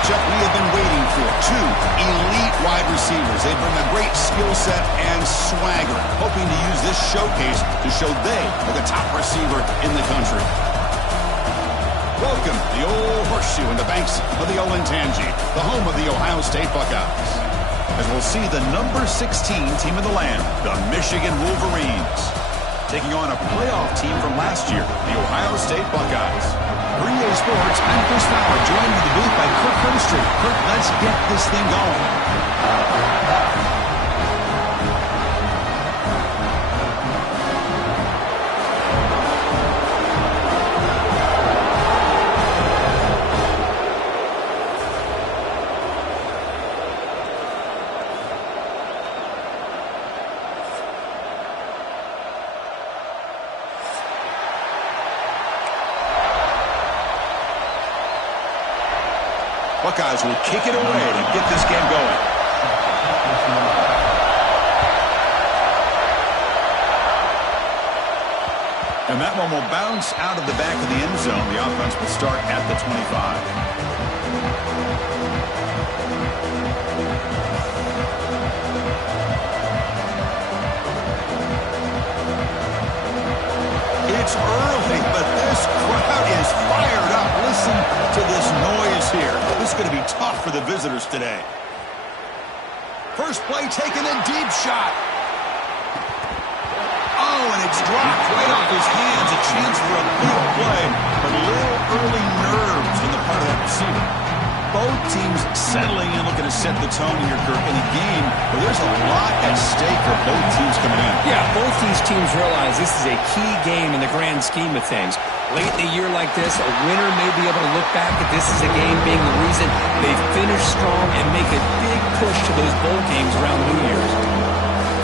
matchup we have been waiting for. Two elite wide receivers. They bring a great skill set and swagger, hoping to use this showcase to show they are the top receiver in the country. Welcome to the Old Horseshoe in the banks of the Olentangy, the home of the Ohio State Buckeyes. As we'll see the number 16 team in the land, the Michigan Wolverines, taking on a playoff team from last year, the Ohio State Buckeyes. For EA Sports, I'm Chris Fowler, joined in the booth by Kirk Herbstreit. Kirk, let's get this thing going. Buckeyes will kick it away to get this game going. And that one will bounce out of the back of the end zone. The offense will start at the 25. It's early, but this crowd is fired up. Listen to this noise here. This is going to be tough for the visitors today. First play taken, a deep shot. Oh, and it's dropped right off his hands. A chance for a big play, but a little early nerves on the part of that receiver. Both teams settling in, looking to set the tone here, Kirk, in a game where there's a lot at stake for both teams coming in. Yeah, both these teams realize this is a key game in the grand scheme of things. Late in a year like this, a winner may be able to look back at this as a game being the reason they finish strong and make a big push to those bowl games around New Year's.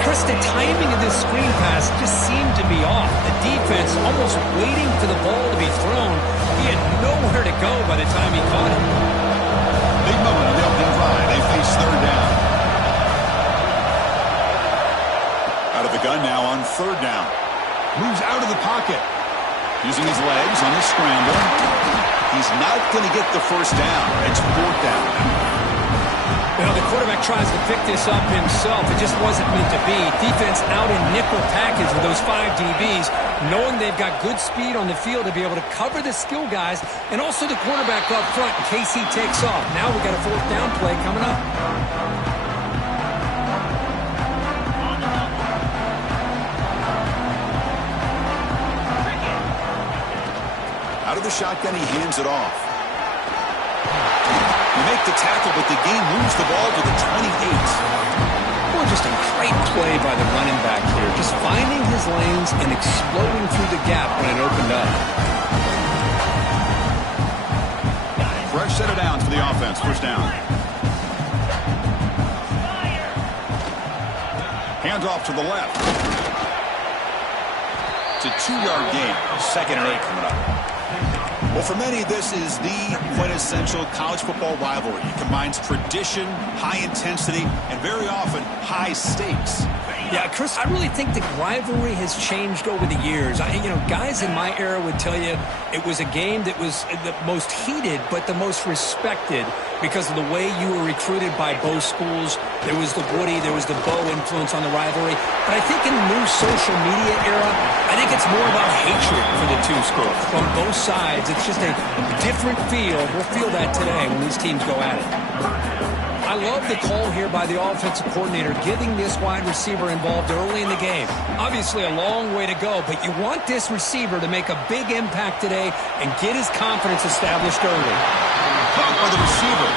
Chris, the timing of this screen pass just seemed to be off. The defense almost waiting for the ball to be thrown. He had nowhere to go by the time he caught it. Big moment of the opening drive. They face third down. Out of the gun now on third down. Moves out of the pocket. Using his legs on the scramble. He's not going to get the first down. It's fourth down. You know, the quarterback tries to pick this up himself. It just wasn't meant to be. Defense out in nickel package with those 5 DBs, knowing they've got good speed on the field to be able to cover the skill guys and also the quarterback up front in case he takes off. Now we've got a fourth down play coming up. Out of the shotgun, he hands it off. You make the tackle, but the game moves the ball to the 28. Well, just a great play by the running back here. Just finding his lanes and exploding through the gap when it opened up. Fresh set of downs for the offense. First down. Hands off to the left. It's a 2-yard gain. 2nd and 8 coming up. Well, for many, this is the quintessential college football rivalry. It combines tradition, high intensity, and very often high stakes. Yeah, Chris, I really think the rivalry has changed over the years. Guys in my era would tell you it was a game that was the most heated but the most respected because of the way you were recruited by both schools. There was the Woody, there was the Bo influence on the rivalry. But I think in the new social media era, I think it's more about hatred for the two schools. From both sides, it's just a different feel. We'll feel that today when these teams go at it. I love the call here by the offensive coordinator, getting this wide receiver involved early in the game. Obviously a long way to go, but you want this receiver to make a big impact today and get his confidence established early. Caught by the receiver.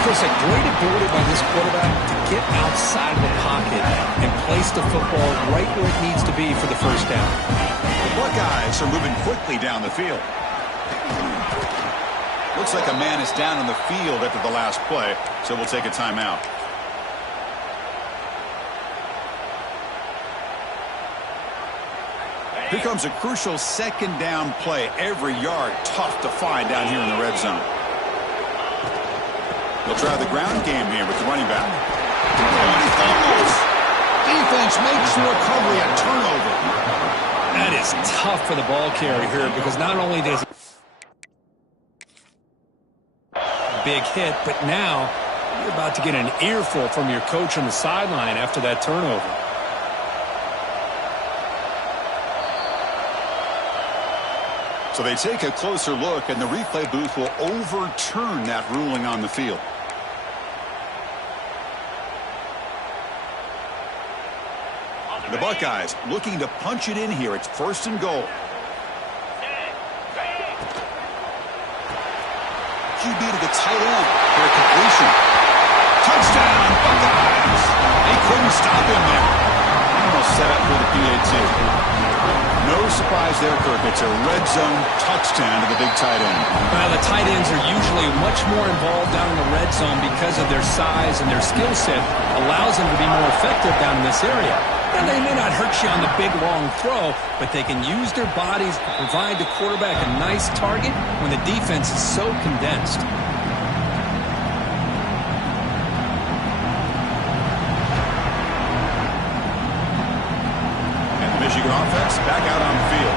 Chris, a great ability by this quarterback to get outside of the pocket and place the football right where it needs to be for the first down. The Buckeyes are moving quickly down the field. Looks like a man is down on the field after the last play, so we'll take a timeout. Here comes a crucial 2nd down play. Every yard tough to find down here in the red zone. They'll try the ground game here with the running back. And he fumbles. Defense makes the recovery a turnover. That is tough for the ball carrier here because not only does big hit, but now you're about to get an earful from your coach on the sideline after that turnover. So they take a closer look, and the replay booth will overturn that ruling on the field. The Buckeyes looking to punch it in here. It's 1st and goal. QB to the tight end for a completion. Touchdown, Buckeyes! They couldn't stop him there. Almost set up for the PAT. No surprise there, Kirk. It's a red zone touchdown to the big tight end. Well, the tight ends are usually much more involved down in the red zone because of their size and their skill set allows them to be more effective down in this area. And they may not hurt you on the big, long throw, but they can use their bodies to provide the quarterback a nice target when the defense is so condensed. Michigan offense back out on the field.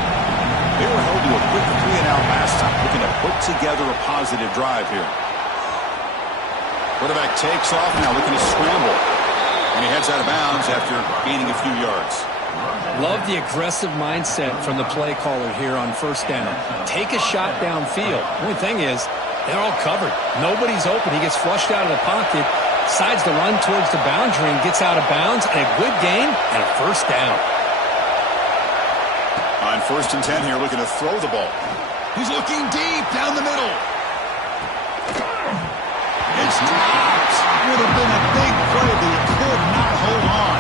They were held to a quick 3-and-out last time, looking to put together a positive drive here. Quarterback takes off now, looking to scramble. And he heads out of bounds after gaining a few yards. Love the aggressive mindset from the play caller here on 1st down. Take a shot downfield. Only thing is, they're all covered. Nobody's open. He gets flushed out of the pocket, decides to run towards the boundary and gets out of bounds, and a good gain and a 1st down. On 1st and 10 here, looking to throw the ball. He's looking deep down the middle. It's dropped. Would have been a big play, but he could not hold on.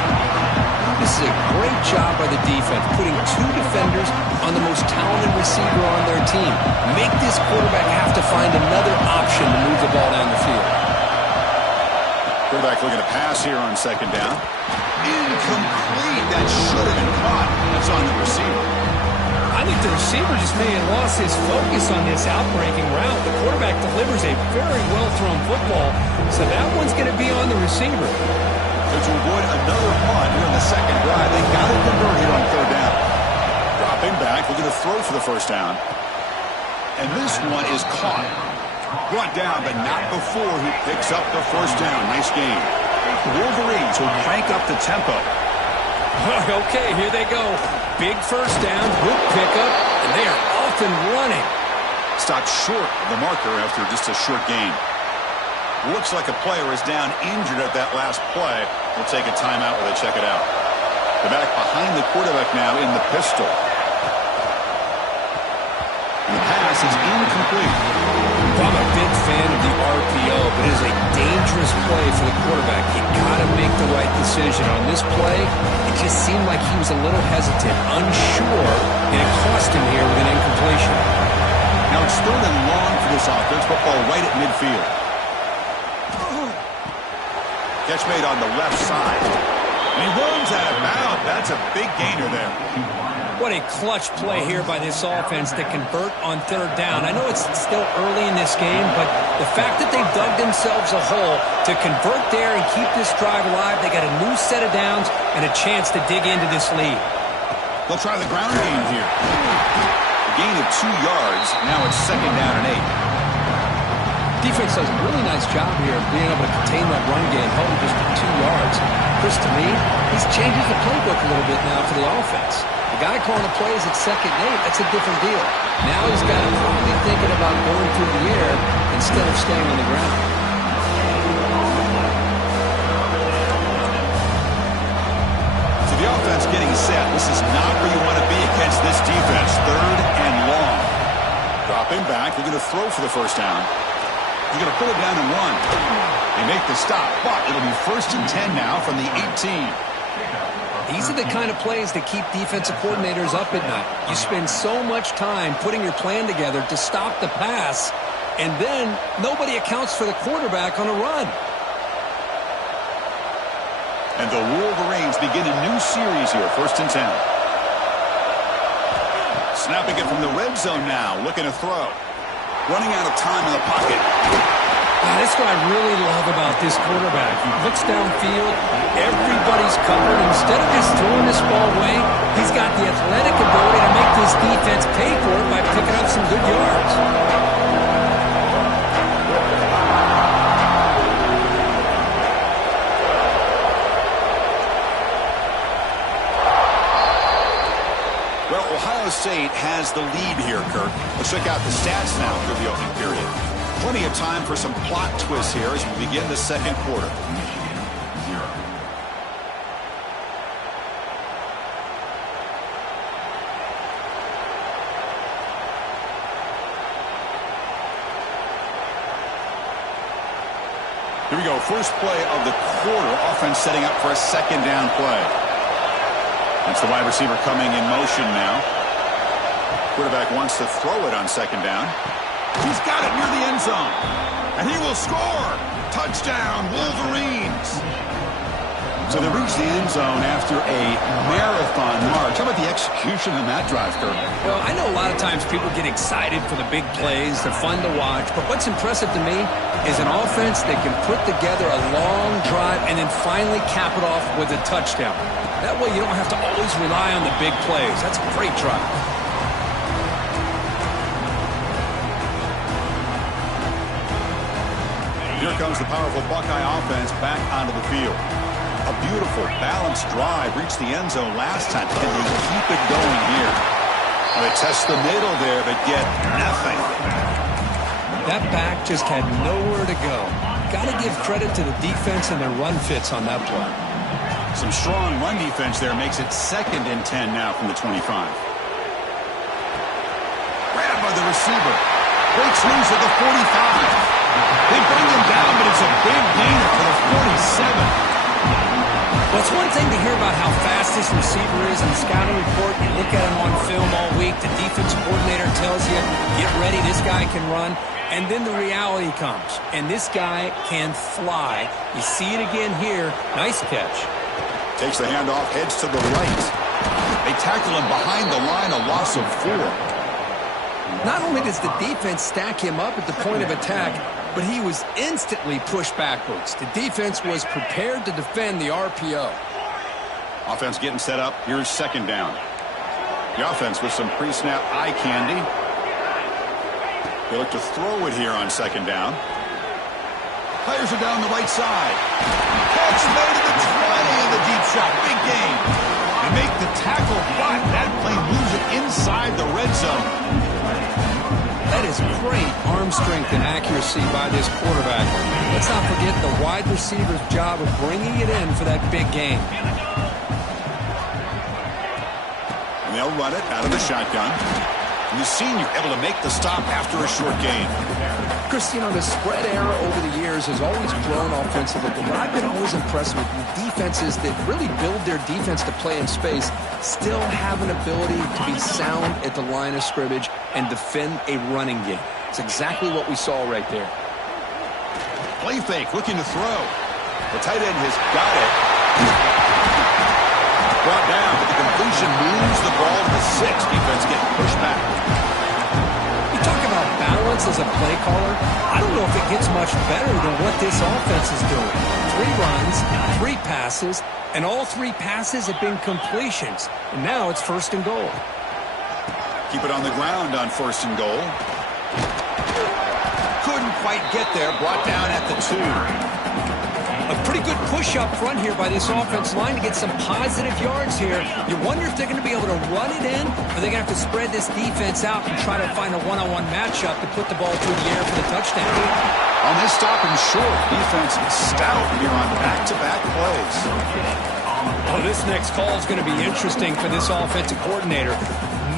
This is a great job by the defense, putting 2 defenders on the most talented receiver on their team. Make this quarterback have to find another option to move the ball down the field. Quarterback looking to pass here on 2nd down. Incomplete. That should have been caught. That's on the receiver. I think the receiver just may have lost his focus on this outbreaking route. The quarterback delivers a very well-thrown football, so that one's going to be on the receiver. So to avoid another punt here in the 2nd drive, they got to convert here on 3rd down. Dropping back, looking to throw for the 1st down. And this one is caught. Brought down, but not before he picks up the 1st down. Nice game. The Wolverines will crank up the tempo. Okay, here they go. Big 1st down, good pickup, and they are off and running. Stopped short of the marker after just a short gain. Looks like a player is down injured at that last play. We'll take a timeout while they check it out. They're back behind the quarterback now in the pistol. And the pass is incomplete. I'm a big fan of the RPO, but it is a dangerous play for the quarterback. You got to make the right decision. On this play, it just seemed like he was a little hesitant, unsure, and it cost him here with an incompletion. Now it's 3rd and long for this offense. Football right at midfield. Catch made on the left side. And he runs out of bounds. That's a big gainer there. What a clutch play here by this offense to convert on 3rd down. I know it's still early in this game, but the fact that they've dug themselves a hole to convert there and keep this drive alive, they got a new set of downs and a chance to dig into this lead. They'll try the ground game here. A gain of 2 yards. Now it's 2nd down and 8. Defense does a really nice job here of being able to contain that run game, holding just for 2 yards. Chris, to me, he's changing the playbook a little bit now for the offense. The guy calling the plays at 2nd and 8, that's a different deal. Now he's got him probably thinking about going through the air instead of staying on the ground. So the offense getting set. This is not where you want to be against this defense. 3rd and long. Dropping back. They're going to throw for the 1st down. He's going to pull it down and run. They make the stop, but it'll be 1st and 10 now from the 18. These are the kind of plays that keep defensive coordinators up at night. You spend so much time putting your plan together to stop the pass, and then nobody accounts for the quarterback on a run. And the Wolverines begin a new series here, 1st and 10. Snapping it from the red zone now, looking to throw. Running out of time in the pocket. That's what I really love about this quarterback. He looks downfield, everybody's covered. Instead of just throwing this ball away, he's got the athletic ability to make this defense pay for it by picking up some good yards. State has the lead here, Kirk. Let's check out the stats now through the opening period. Plenty of time for some plot twists here as we begin the second quarter. Here we go, first play of the quarter. Offense setting up for a second down play. That's the wide receiver coming in motion now. Quarterback wants to throw it on second down. He's got it near the end zone. And he will score. Touchdown, Wolverines. So they reach the end zone after a marathon march. How about the execution on that drive, Kirk? Well, I know a lot of times people get excited for the big plays. They're fun to watch. But what's impressive to me is an offense that can put together a long drive and then finally cap it off with a touchdown. That way you don't have to always rely on the big plays. That's a great drive. Here comes the powerful Buckeye offense back onto the field. A beautiful, balanced drive reached the end zone last time. Can they keep it going here? Well, they test the middle there, but get nothing. That back just had nowhere to go. Got to give credit to the defense and their run fits on that play. Some strong run defense there makes it 2nd and 10 now from the 25. Grabbed by the receiver. Breaks loose at the 45. They bring him down, but it's a big gainer for the 47. Well, it's one thing to hear about how fast this receiver is in the scouting report. You look at him on film all week. The defensive coordinator tells you, get ready, this guy can run. And then the reality comes, and this guy can fly. You see it again here. Nice catch. Takes the handoff, heads to the right. They tackle him behind the line, a loss of 4. Not only does the defense stack him up at the point of attack, but he was instantly pushed backwards. The defense was prepared to defend the RPO. Offense getting set up. Here's second down. The offense with some pre-snap eye candy. They look to throw it here on second down. Fires it down the right side. Catch made at the 20 in the deep shot. Big gain. They make the tackle, but that play moves it inside the red zone. That is great arm strength and accuracy by this quarterback. Let's not forget the wide receiver's job of bringing it in for that big game. And they'll run it out of the shotgun. And the senior able to make the stop after a short gain. Chris, you know, the spread era over the years has always grown offensively, but what I've been always impressed with defenses that really build their defense to play in space still have an ability to be sound at the line of scrimmage and defend a running game. It's exactly what we saw right there. Play fake, looking to throw. The tight end has got it. Brought down, but the completion moves the ball to the 6. Defense getting pushed back. You talk about balance as a play caller. I don't know if it gets much better than what this offense is doing. 3 runs, 3 passes, and all 3 passes have been completions. And now it's 1st and goal. Keep it on the ground on 1st and goal. Couldn't quite get there. Brought down at the 2. A pretty good push up front here by this offense line to get some positive yards here. You wonder if they're going to be able to run it in, or they're going to have to spread this defense out and try to find a one-on-one matchup to put the ball through the air for the touchdown. On this stop and short, defense is stout here on back-to-back plays. Oh, this next call is going to be interesting for this offensive coordinator.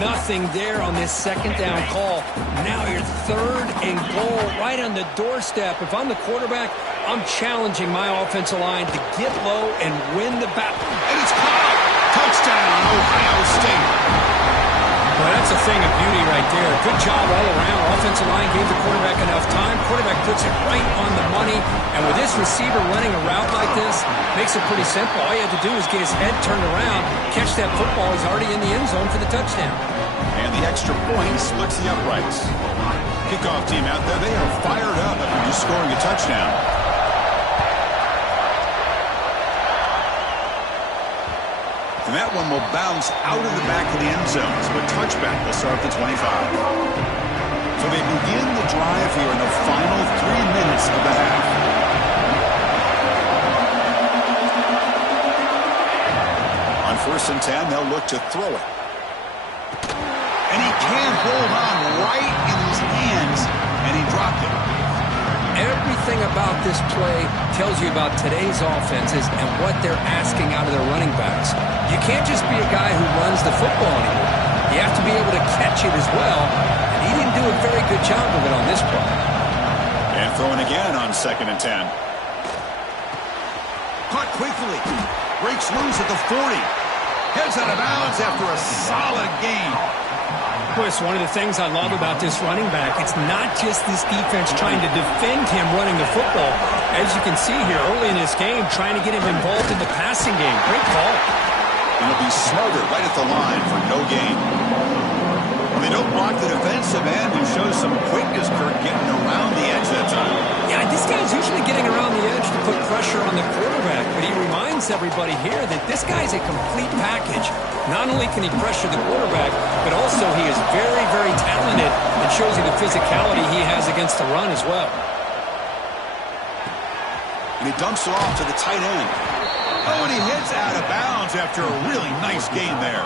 Nothing there on this second down call. Now you're 3rd and goal right on the doorstep. If I'm the quarterback, I'm challenging my offensive line to get low and win the battle. And it's caught. Touchdown, Ohio State. Well, that's a thing of beauty right there. Good job all around. Offensive line gave the quarterback enough time. Quarterback puts it right on the money. And with this receiver running a route like this, makes it pretty simple. All you have to do is get his head turned around, catch that football. He's already in the end zone for the touchdown. And the extra point splits the uprights. Kickoff team out there, they are fired up after just scoring a touchdown. And that one will bounce out of the back of the end zone. So a touchback will start at the 25. So they begin the drive here in the final 3 minutes of the half. On 1st and 10, they'll look to throw it. can't hold on right in his hands, and he dropped it. Everything about this play tells you about today's offenses and what they're asking out of their running backs. You can't just be a guy who runs the football anymore. You have to be able to catch it as well, and he didn't do a very good job of it on this play. And throwing again on 2nd and 10. Caught quickly. Breaks loose at the 40. Heads out of bounds after a solid gain. Chris, one of the things I love about this running back, it's not just this defense trying to defend him running the football. As you can see here early in this game, trying to get him involved in the passing game. Great call. And he'll be smothered right at the line for no gain. When they don't block the defensive end, who shows some quickness, Kirk, getting around the edge that time. Yeah, this guy's usually getting around the edge to put pressure on the quarterback, but he reminds everybody here that this guy's a complete package. Not only can he pressure the quarterback, but also he is very, very talented and shows you the physicality he has against the run as well. And he dumps it off to the tight end. Oh, and he hits out of bounds after a really nice gain there.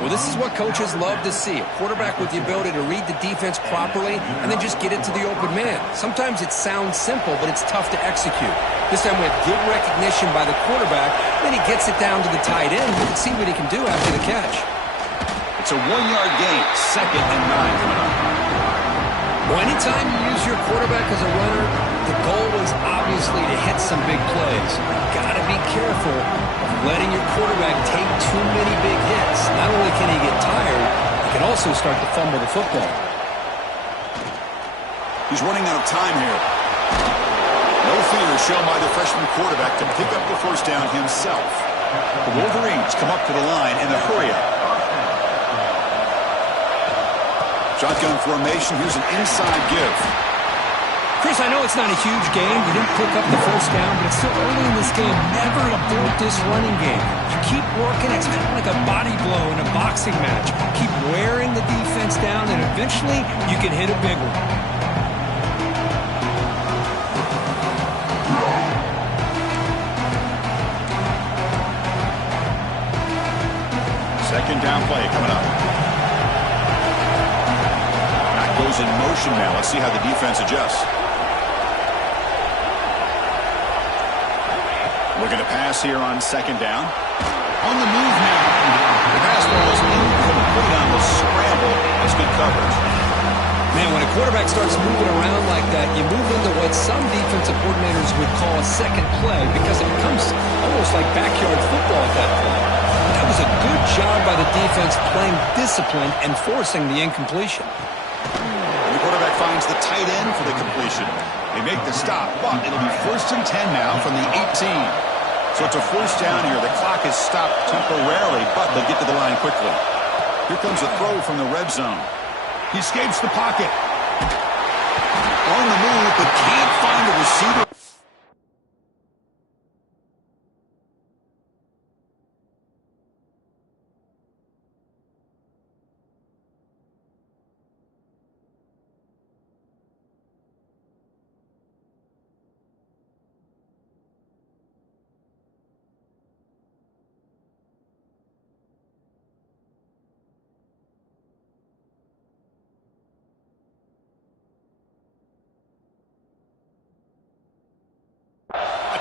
Well, this is what coaches love to see. A quarterback with the ability to read the defense properly and then just get it to the open man. Sometimes it sounds simple, but it's tough to execute. This time we have good recognition by the quarterback. Then he gets it down to the tight end. You can see what he can do after the catch. It's a 1-yard gain. 2nd and 9 coming up. Well, anytime you use your quarterback as a runner, the goal is obviously to hit some big plays. You've got to be careful of letting your quarterback take too many big hits. Not only can he get tired, he can also start to fumble the football. He's running out of time here. No fear shown by the freshman quarterback to pick up the first down himself. The Wolverines come up to the line in a hurry-up. Shotgun formation. Here's an inside give. Chris, I know it's not a huge game. You didn't pick up the first down, but it's still early in this game. Never abort this running game. You keep working. It's kind of like a body blow in a boxing match. Keep wearing the defense down, and eventually you can hit a big one. Second down play coming up. Goes in motion now. Let's see how the defense adjusts. Looking to pass here on 2nd down. On the move now. The pass ball is incomplete on the scramble. That's good coverage. Man, when a quarterback starts moving around like that, you move into what some defensive coordinators would call a second play because it becomes almost like backyard football at that point. That was a good job by the defense playing discipline and forcing the incompletion. The quarterback finds the tight end for the completion. They make the stop, but it'll be 1st and 10 now from the 18. So it's a 1st down here. The clock is stopped temporarily, but they'll get to the line quickly. Here comes a throw from the red zone. He escapes the pocket. On the move, but can't find a receiver.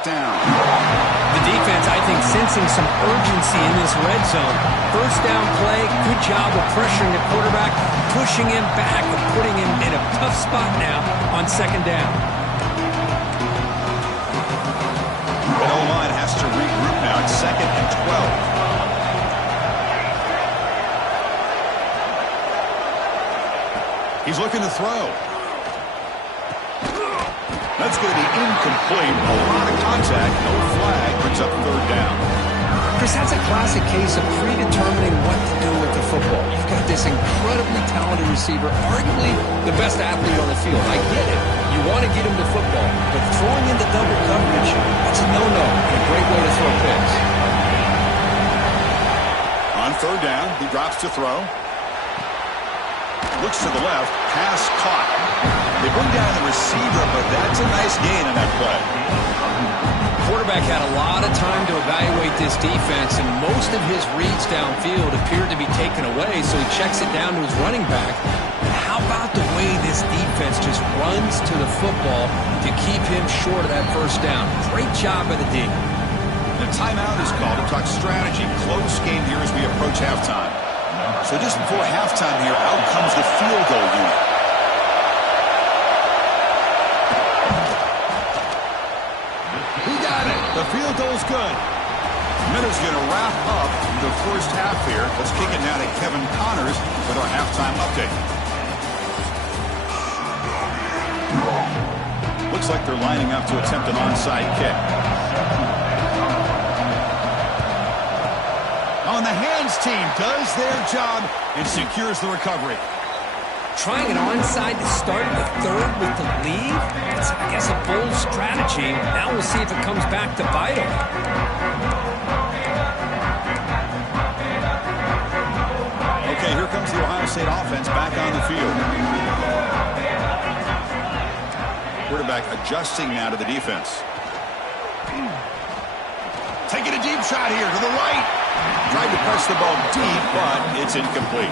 Down. The defense, I think, sensing some urgency in this red zone. 1st down play, good job of pressuring the quarterback, pushing him back and putting him in a tough spot now on 2nd down. The O-line has to regroup now. It's 2nd and 12. He's looking to throw. That's going to be incomplete. A lot of contact. No flag. Brings up 3rd down. Chris, that's a classic case of predetermining what to do with the football. You've got this incredibly talented receiver, arguably the best athlete on the field. I get it. You want to get him the football, but throwing into double coverage, that's a no-no and a great way to throw picks. On 3rd down, he drops to throw. Looks to the left. Pass caught. They bring down the receiver, but that's a nice gain on that play. quarterback had a lot of time to evaluate this defense, and most of his reads downfield appeared to be taken away, so he checks it down to his running back. And how about the way this defense just runs to the football to keep him short of that first down? Great job by the D. The timeout is called to talk strategy. Close game here as we approach halftime. So just before halftime here, out comes the field goal unit. He got it. The field goal's good. Miller's going to wrap up the first half here. Let's kick it now to Kevin Connors with our halftime update. Looks like they're lining up to attempt an onside kick. On the hands team does their job and secures the recovery. Trying an onside to start the third with the lead? It's, I guess, a bold strategy. Now we'll see if it comes back to bite him. Okay, here comes the Ohio State offense back on the field. Quarterback adjusting now to the defense. Taking a deep shot here to the right. Tried to press the ball deep, but it's incomplete.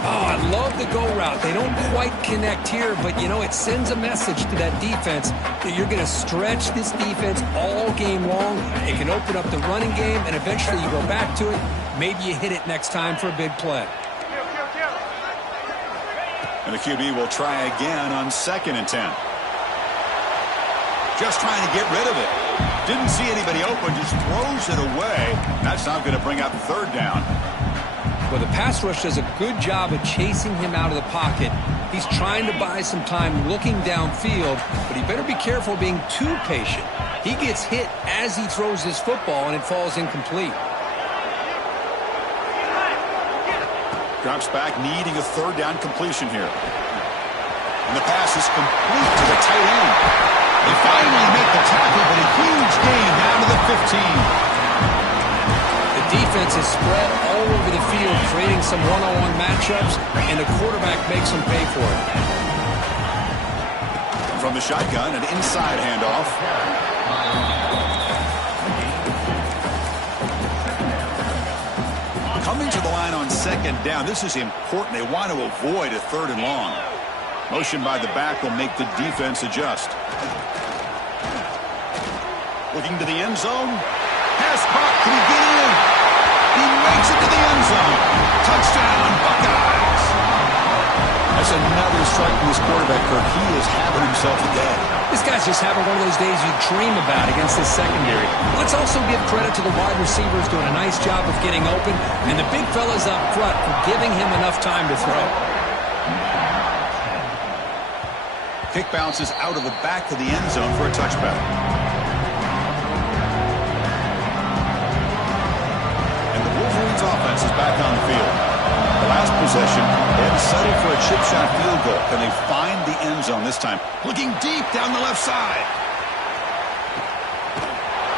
Oh, I love the go route. They don't quite connect here, but, you know, it sends a message to that defense that you're going to stretch this defense all game long. It can open up the running game, and eventually you go back to it. Maybe you hit it next time for a big play. And the QB will try again on 2nd and 10. Just trying to get rid of it. Didn't see anybody open, just throws it away. That's not going to bring up 3rd down. Well, the pass rush does a good job of chasing him out of the pocket. He's trying to buy some time looking downfield, but he better be careful being too patient. He gets hit as he throws his football, and it falls incomplete. Drops back, needing a 3rd down completion here. And the pass is complete to the tight end. They finally make the tackle, but a huge gain down to the 15. The defense is spread all over the field, creating some one-on-one matchups, and the quarterback makes them pay for it. From the shotgun, an inside handoff. Coming to the line on 2nd down. This is important. They want to avoid a 3rd and long. Motion by the back will make the defense adjust. Looking to the end zone. Pass caught. Can he get in? He makes it to the end zone. Touchdown, Buckeyes. That's another strike from this quarterback, Kirk. He is having himself a day. This guy's just having one of those days you dream about against this secondary. Let's also give credit to the wide receivers doing a nice job of getting open, and the big fellas up front for giving him enough time to throw. Kick bounces out of the back of the end zone for a touchback. And the Wolverines offense is back on the field. The last possession, they had to settle for a chip shot field goal. Can they find the end zone this time? Looking deep down the left side.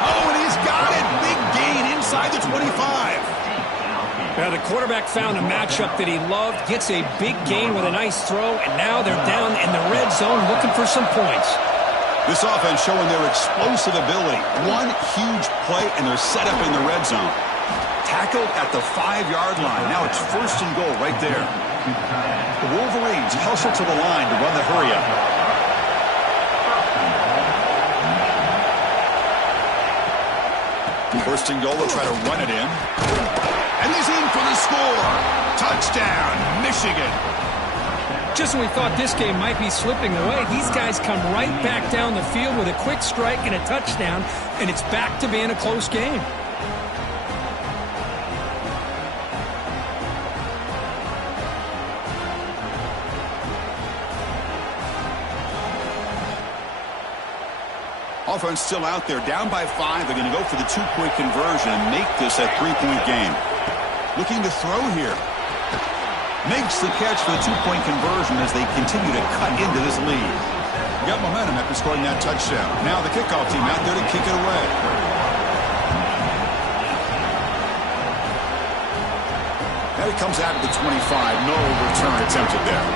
Oh, and he's got it. Big gain inside the 25. Now the quarterback found a matchup that he loved, gets a big gain with a nice throw, and now they're down in the red zone looking for some points. This offense showing their explosive ability. One huge play, and they're set up in the red zone. Tackled at the 5-yard line. Now it's 1st and goal right there. The Wolverines hustle to the line to run the hurry-up. First and goal, they'll try to run it in. And he's in for the score. Touchdown, Michigan. Just when we thought this game might be slipping away, these guys come right back down the field with a quick strike and a touchdown, and it's back to being a close game. Offense still out there, down by 5. They're going to go for the 2-point conversion and make this a 3-point game. Looking to throw here. Makes the catch for the 2-point conversion as they continue to cut into this lead. Got momentum after scoring that touchdown. Now the kickoff team out there to kick it away. Now he comes out of the 25. No return attempted there.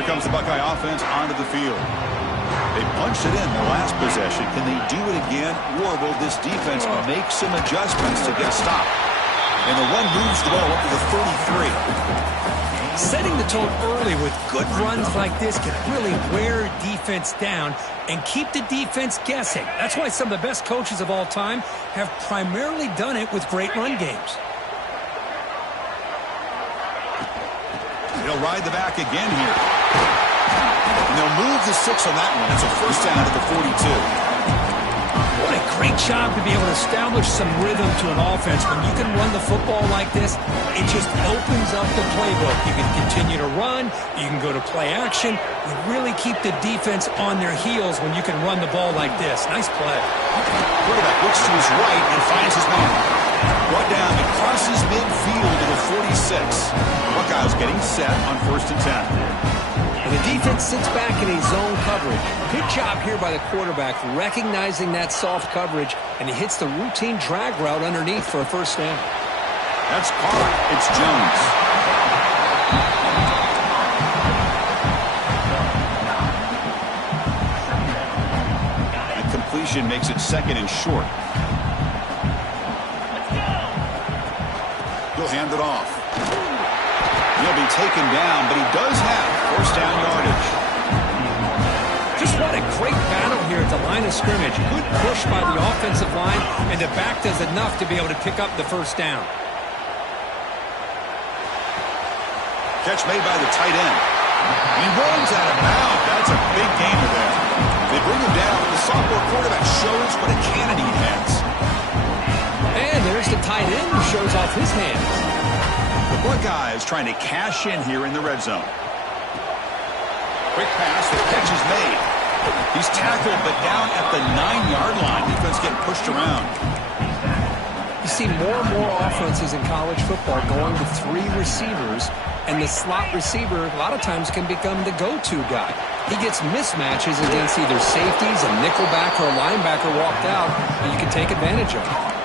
Here comes the Buckeye offense onto the field. They punched it in their last possession. Can they do it again, or will this defense make some adjustments to get a stop? And the run moves the ball up to the 33. Setting the tone early with good runs like this can really wear defense down and keep the defense guessing. That's why some of the best coaches of all time have primarily done it with great run games. They'll ride the back again here. And they'll move the 6 on that one. It's a first down at the 42. What a great job to be able to establish some rhythm to an offense. When you can run the football like this, it just opens up the playbook. You can continue to run. You can go to play action. You really keep the defense on their heels when you can run the ball like this. Nice play. Quarterback looks to his right and finds his man. Brought down and crosses midfield to the 46. Buckeyes getting set on 1st and 10. And the defense sits back in a zone coverage. Good job here by the quarterback recognizing that soft coverage, and he hits the routine drag route underneath for a first down. That's caught. It's Jones. And completion makes it 2nd and short. He'll hand it off. He'll be taken down, but he does have first down yardage. Just what a great battle here at the line of scrimmage. Good push by the offensive line, and the back does enough to be able to pick up the first down. Catch made by the tight end. And he runs out of bounds. That's a big gainer there. They bring him down. The sophomore quarterback shows what a cannon he has. And there's the tight end who shows off his hands. The Buckeyes trying to cash in here in the red zone. Quick pass, the catch is made. He's tackled, but down at the 9-yard line. Defense getting pushed around. You see more and more offenses in college football going to 3 receivers, and the slot receiver a lot of times can become the go-to guy. He gets mismatches against either safeties, a nickelback, or a linebacker walked out, and you can take advantage of it.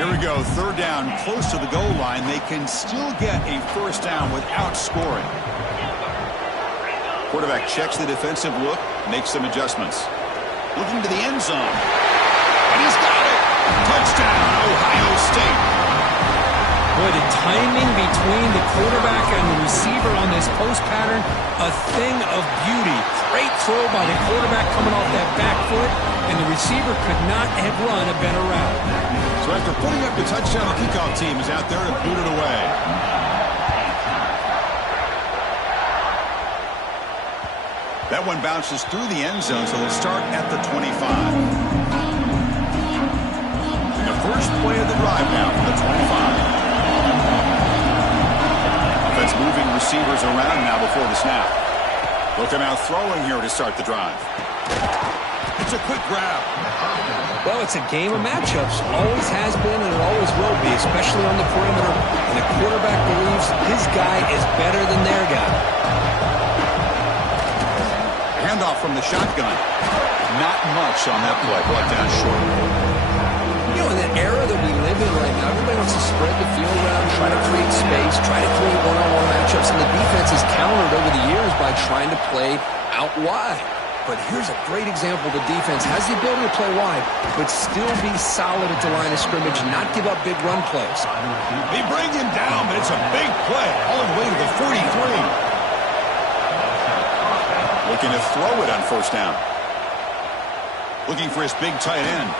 Here we go, 3rd down, close to the goal line. They can still get a first down without scoring. Quarterback checks the defensive look, makes some adjustments. Looking to the end zone. And he's got it! Touchdown, Ohio State. Boy, the timing between the quarterback and the receiver on this post pattern, a thing of beauty. Great throw by the quarterback coming off that back foot, and the receiver could not have run a better route. So after putting up the touchdown, the kickoff team is out there to boot it away. That one bounces through the end zone, so they'll start at the 25. And the first play of the drive now from the 25. Offense moving receivers around now before the snap. Look at now throwing here to start the drive. It's a quick grab. Well, it's a game of matchups. Always has been and it always will be, especially on the perimeter. And the quarterback believes his guy is better than their guy. Handoff from the shotgun. Not much on that play. Brought down short. You know, in the era that we live in right now, everybody wants to spread the field around, try to create space, try to create one-on-one matchups, and the defense has countered over the years by trying to play out wide. But here's a great example. The defense has the ability to play wide, but still be solid at the line of scrimmage, not give up big run plays. They bring him down, but it's a big play all the way to the 43. Looking to throw it on first down. Looking for his big tight end.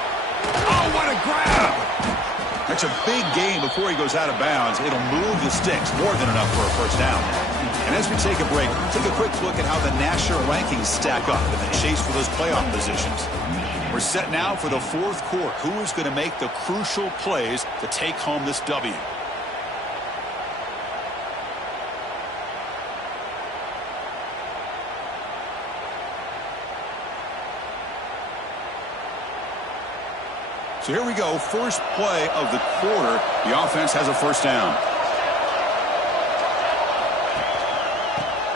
Oh, what a grab! That's a big gain before he goes out of bounds. It'll move the sticks, more than enough for a first down. And as we take a break, take a quick look at how the national rankings stack up in the chase for those playoff positions. We're set now for the 4th quarter. Who is going to make the crucial plays to take home this W? So here we go, first play of the quarter. The offense has a first down.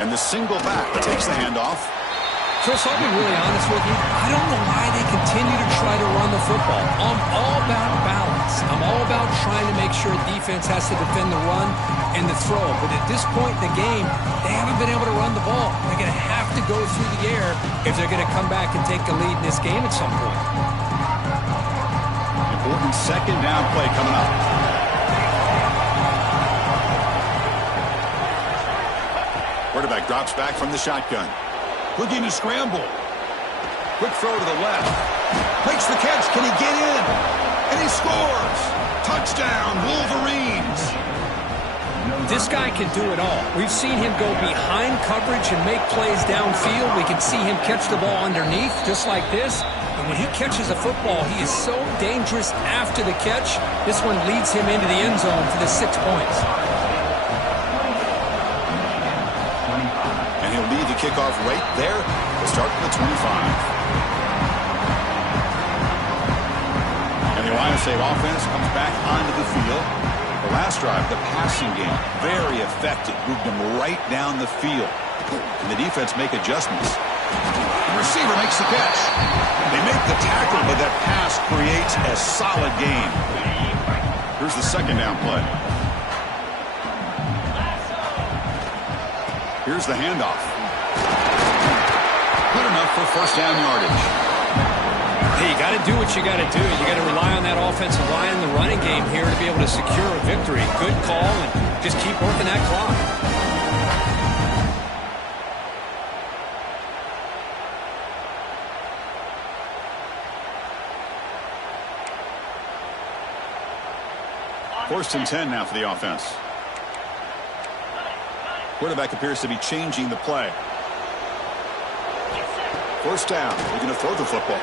And the single back takes the handoff. Chris, I'll be really honest with you. I don't know why they continue to try to run the football. I'm all about balance. I'm all about trying to make sure defense has to defend the run and the throw. But at this point in the game, they haven't been able to run the ball. They're going to have to go through the air if they're going to come back and take a lead in this game at some point. Important second down play coming up. Quarterback drops back from the shotgun. Looking to scramble. Quick throw to the left. Makes the catch. Can he get in? And he scores. Touchdown, Wolverines. This guy can do it all. We've seen him go behind coverage and make plays downfield. We can see him catch the ball underneath, just like this. And when he catches a football, he is so dangerous after the catch. This one leads him into the end zone for the 6 points. And he'll lead the kickoff right there to start from the 25. And the Ohio State offense comes back onto the field. The last drive, the passing game, very effective. Moved them right down the field. And the defense make adjustments. The receiver makes the catch. They make the tackle, but that pass creates a solid gain. Here's the second down play. Here's the handoff. Good enough for first down yardage. Hey, you got to do what you got to do. You got to rely on that offensive line in the running game here to be able to secure a victory. Good call, and just keep working that clock. First and 10 now for the offense. Quarterback appears to be changing the play. First down. They're going to throw the football.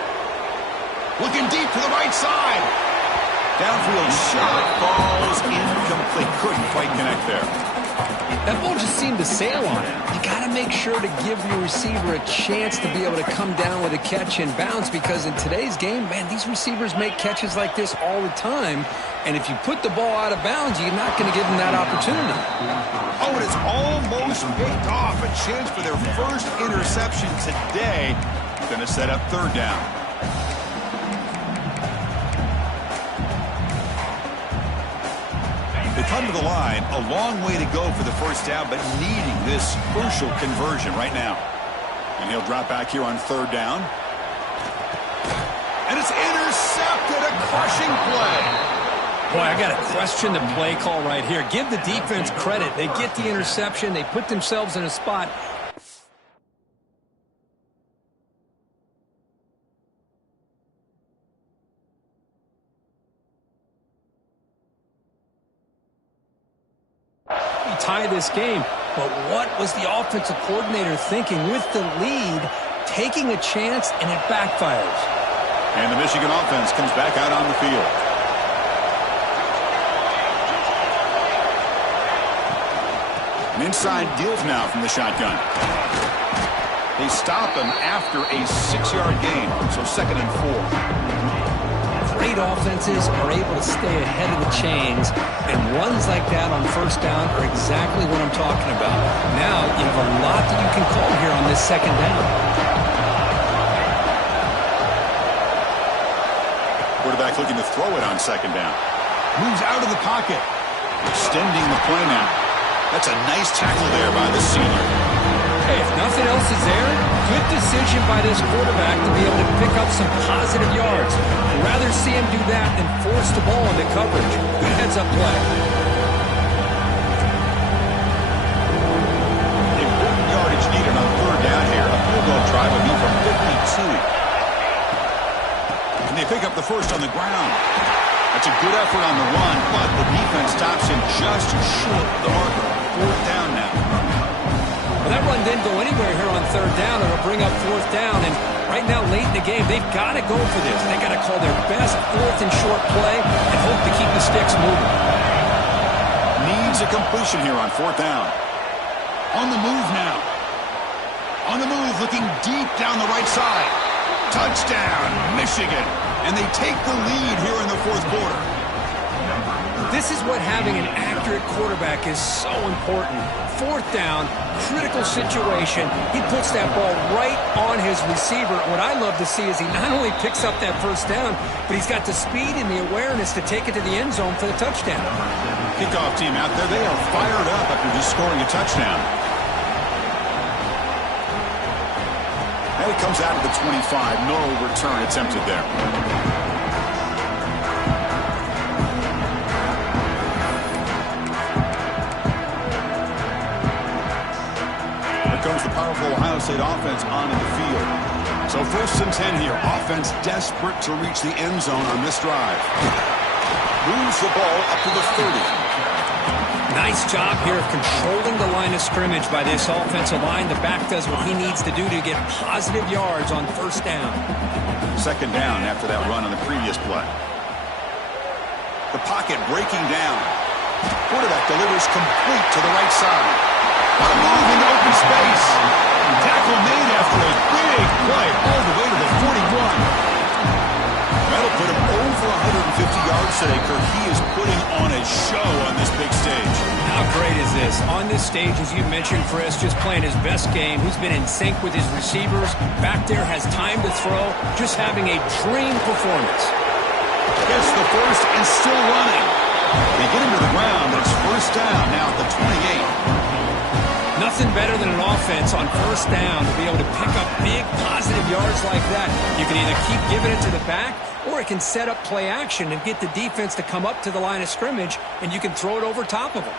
Looking deep to the right side. Downfield shot falls incomplete. Couldn't quite connect there. That ball just seemed to sail on it. You got to make sure to give your receiver a chance to be able to come down with a catch and bounce, because in today's game, man, these receivers make catches like this all the time. And if you put the ball out of bounds, you're not going to give them that opportunity. Oh, and it's almost picked off. A chance for their first interception today. Going to set up third down. They come to the line, a long way to go for the first down, but needing this crucial conversion right now. And he'll drop back here on third down. And it's intercepted, a crushing play. Boy, I got to question the play call right here. Give the defense credit. They get the interception. They put themselves in a spot. Tie this game, but what was the offensive coordinator thinking with the lead, taking a chance, and it backfires? And the Michigan offense comes back out on the field. An inside deals now from the shotgun. They stop him after a 6-yard gain, so second and 4. Great offenses are able to stay ahead of the chains, and runs like that on first down are exactly what I'm talking about. Now you have a lot that you can call here on this second down. Quarterback looking to throw it on second down. Moves out of the pocket. Extending the play now. That's a nice tackle there by the senior. Hey, if nothing else is there, good decision by this quarterback to be able to pick up some positive yards. I'd rather see him do that than force the ball into coverage. Good heads-up play. Important yardage needed on third down here. A field goal try would be from 52. And they pick up the first on the ground. That's a good effort on the run, but the defense stops him just short of the marker. Fourth down now. Well, that run didn't go anywhere here on third down. It'll bring up fourth down, and right now, late in the game, they've got to go for this. They got to call their best fourth and short play and hope to keep the sticks moving. Needs a completion here on fourth down. On the move now. On the move, looking deep down the right side. Touchdown, Michigan. And they take the lead here in the fourth quarter. This is what having an accurate quarterback is so important. Fourth down, critical situation. He puts that ball right on his receiver. What I love to see is he not only picks up that first down, but he's got the speed and the awareness to take it to the end zone for the touchdown. Kickoff team out there, they are fired up after just scoring a touchdown. And it comes out of the 25. No return attempted there. Comes the powerful Ohio State offense onto the field. So 1st and 10 here. Offense desperate to reach the end zone on this drive. Moves the ball up to the 30. Nice job here of controlling the line of scrimmage by this offensive line. The back does what he needs to do to get positive yards on 1st down. 2nd down after that run on the previous play. The pocket breaking down. Quarterback delivers complete to the right side. A move in open space. Tackle made after a big play all the way to the 41. That'll put him over 150 yards today, Kirk. He is putting on a show on this big stage. How great is this? On this stage, as you mentioned, Chris, just playing his best game. He's been in sync with his receivers. Back there, has time to throw. Just having a dream performance. Gets the first and still running. They get him to the ground, but it's 1st down now at the 28. Nothing better than an offense on 1st down to be able to pick up big positive yards like that. You can either keep giving it to the back, or it can set up play action and get the defense to come up to the line of scrimmage, and you can throw it over top of them.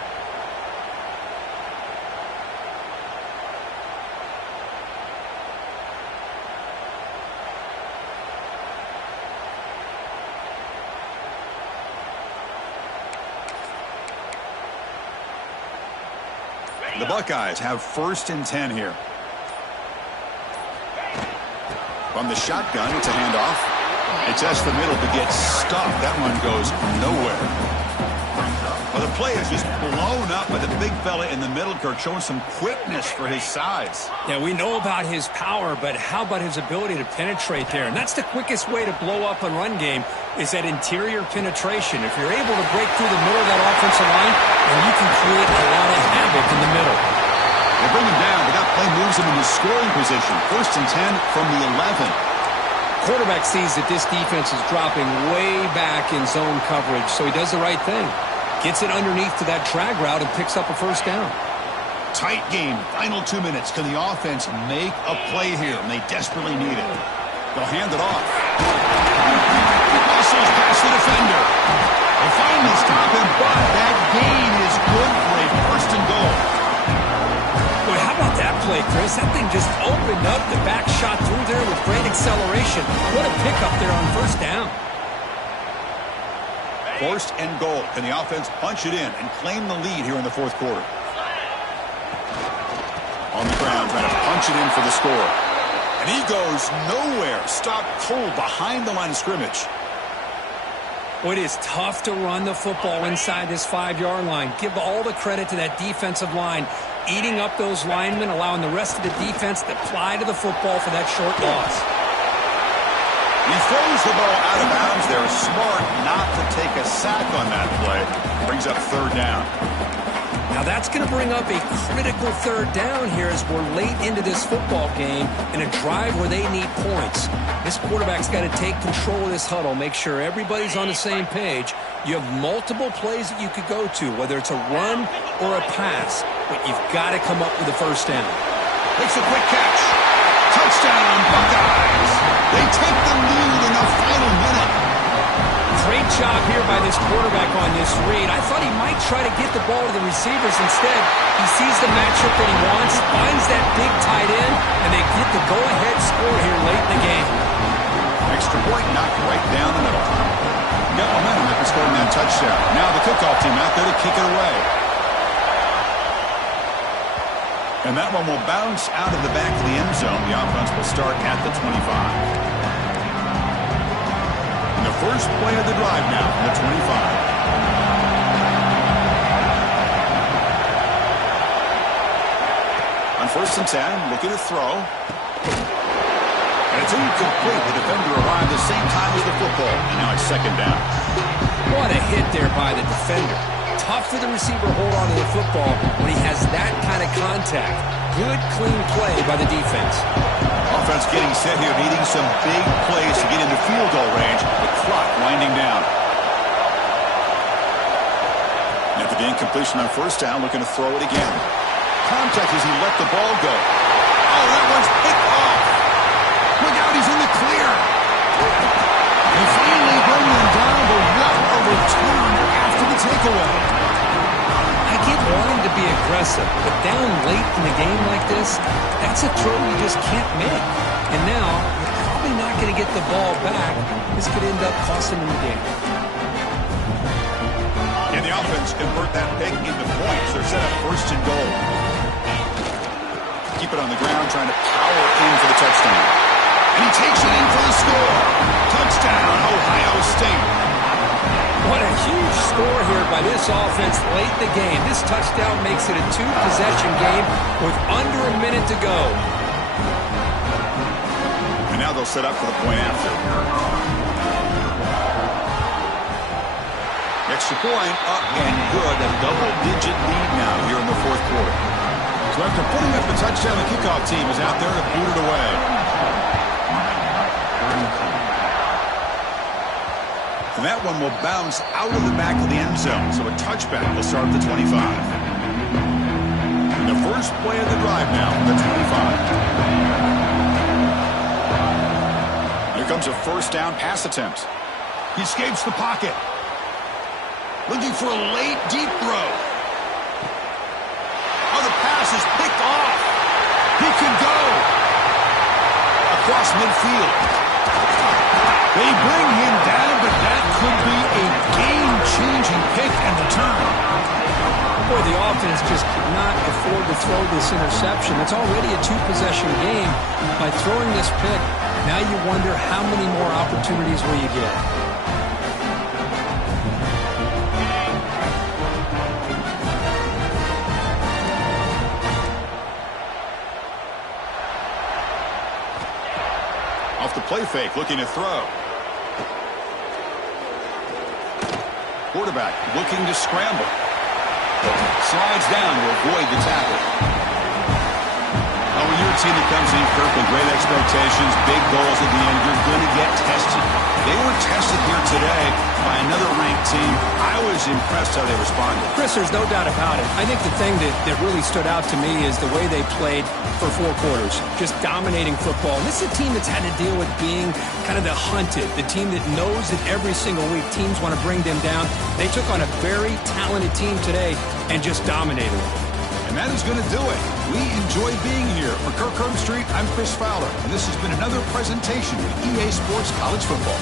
The Buckeyes have 1st and 10 here. From the shotgun, it's a handoff. It tests the middle, but gets stuffed. That one goes nowhere. Well, the play is just blown up by the big fella in the middle, Kirk, showing some quickness for his size. Yeah, we know about his power, but how about his ability to penetrate there? And that's the quickest way to blow up a run game, is that interior penetration. If you're able to break through the middle of that offensive line, then you can create a lot of havoc in the middle. They bring him down, but that play moves him into scoring position. 1st and 10 from the 11. Quarterback sees that this defense is dropping way back in zone coverage, so he does the right thing. Gets it underneath to that drag route and picks up a 1st down. Tight game. Final 2 minutes. Can the offense make a play here? And they desperately need it. They'll hand it off. Muscles past the defender. They finally stop him, but that gain is good for a 1st and goal. Boy, how about that play, Chris? That thing just opened up. The back shot through there with great acceleration. What a pickup there on 1st down. 1st and goal. Can the offense punch it in and claim the lead here in the 4th quarter? On the ground, trying to punch it in for the score. And he goes nowhere. Stopped cold behind the line of scrimmage. Well, it is tough to run the football inside this 5-yard line. Give all the credit to that defensive line, eating up those linemen, allowing the rest of the defense to fly to the football for that short loss. He throws the ball out of bounds there. Smart not to take a sack on that play. Brings up 3rd down. Now that's going to bring up a critical 3rd down here as we're late into this football game in a drive where they need points. This quarterback's got to take control of this huddle, make sure everybody's on the same page. You have multiple plays that you could go to, whether it's a run or a pass, but you've got to come up with a 1st down. Makes a quick catch. Touchdown, Buckeyes. They take the lead in the final minute. Great job here by this quarterback on this read. I thought he might try to get the ball to the receivers. Instead, he sees the matchup that he wants, finds that big tight end, and they get the go-ahead score here late in the game. Extra point knocked right down the middle. Got momentum after scoring that touchdown. Now the kickoff team out there to kick it away. And that one will bounce out of the back of the end zone. The offense will start at the 25. And the first play of the drive now from the 25. On 1st and 10, looking to throw. And it's incomplete. The defender arrived the same time as the football. And now it's second down. What a hit there by the defender. Tough for the receiver to hold on to the football when he has that kind of contact. Good, clean play by the defense. Offense getting set here, needing some big plays to get into field goal range. The clock winding down. After the incompletion on first down, looking to throw it again. Contact as he let the ball go. Oh, that one's picked off. Look out, he's in the clear. They finally bring them down, but what a return after the takeaway. I get wanting to be aggressive, but down late in the game like this, that's a throw you just can't make. And now, you're probably not going to get the ball back. This could end up costing them the game. And the offense convert that pick into points. They're set up first and goal. Keep it on the ground, trying to power in for the touchdown. And he takes it in for the score. Touchdown, Ohio State. What a huge score here by this offense late in the game. This touchdown makes it a two-possession game with under a minute to go. And now they'll set up for the point after. Extra point up and good. A double-digit lead now here in the fourth quarter. So after putting up the touchdown, the kickoff team is out there to boot it away. And that one will bounce out of the back of the end zone. So a touchback will start at the 25. And the first play of the drive now, the 25. Here comes a first down pass attempt. He escapes the pocket. Looking for a late, deep throw. Oh, the pass is picked off. He can go. Across midfield. They bring him down, but that could be a game-changing pick and return. Boy, the offense just could not afford to throw this interception. It's already a two-possession game. By throwing this pick, now you wonder how many more opportunities will you get. Off the play fake, looking to throw. Quarterback looking to scramble. Slides down to avoid the tackle. Oh, when you're a team that comes in, Kirk, with great expectations, big goals at the end, you're going to get tested. They were tested here today by another ranked team. I was impressed how they responded. Chris, there's no doubt about it. I think the thing that really stood out to me is the way they played for 4 quarters, just dominating football. And this is a team that's had to deal with being kind of the hunted, the team that knows that every single week teams want to bring them down. They took on a very talented team today and just dominated them. And that is going to do it. We enjoy being here. For Kirk Herbstreit, I'm Chris Fowler, and this has been another presentation with EA Sports College Football.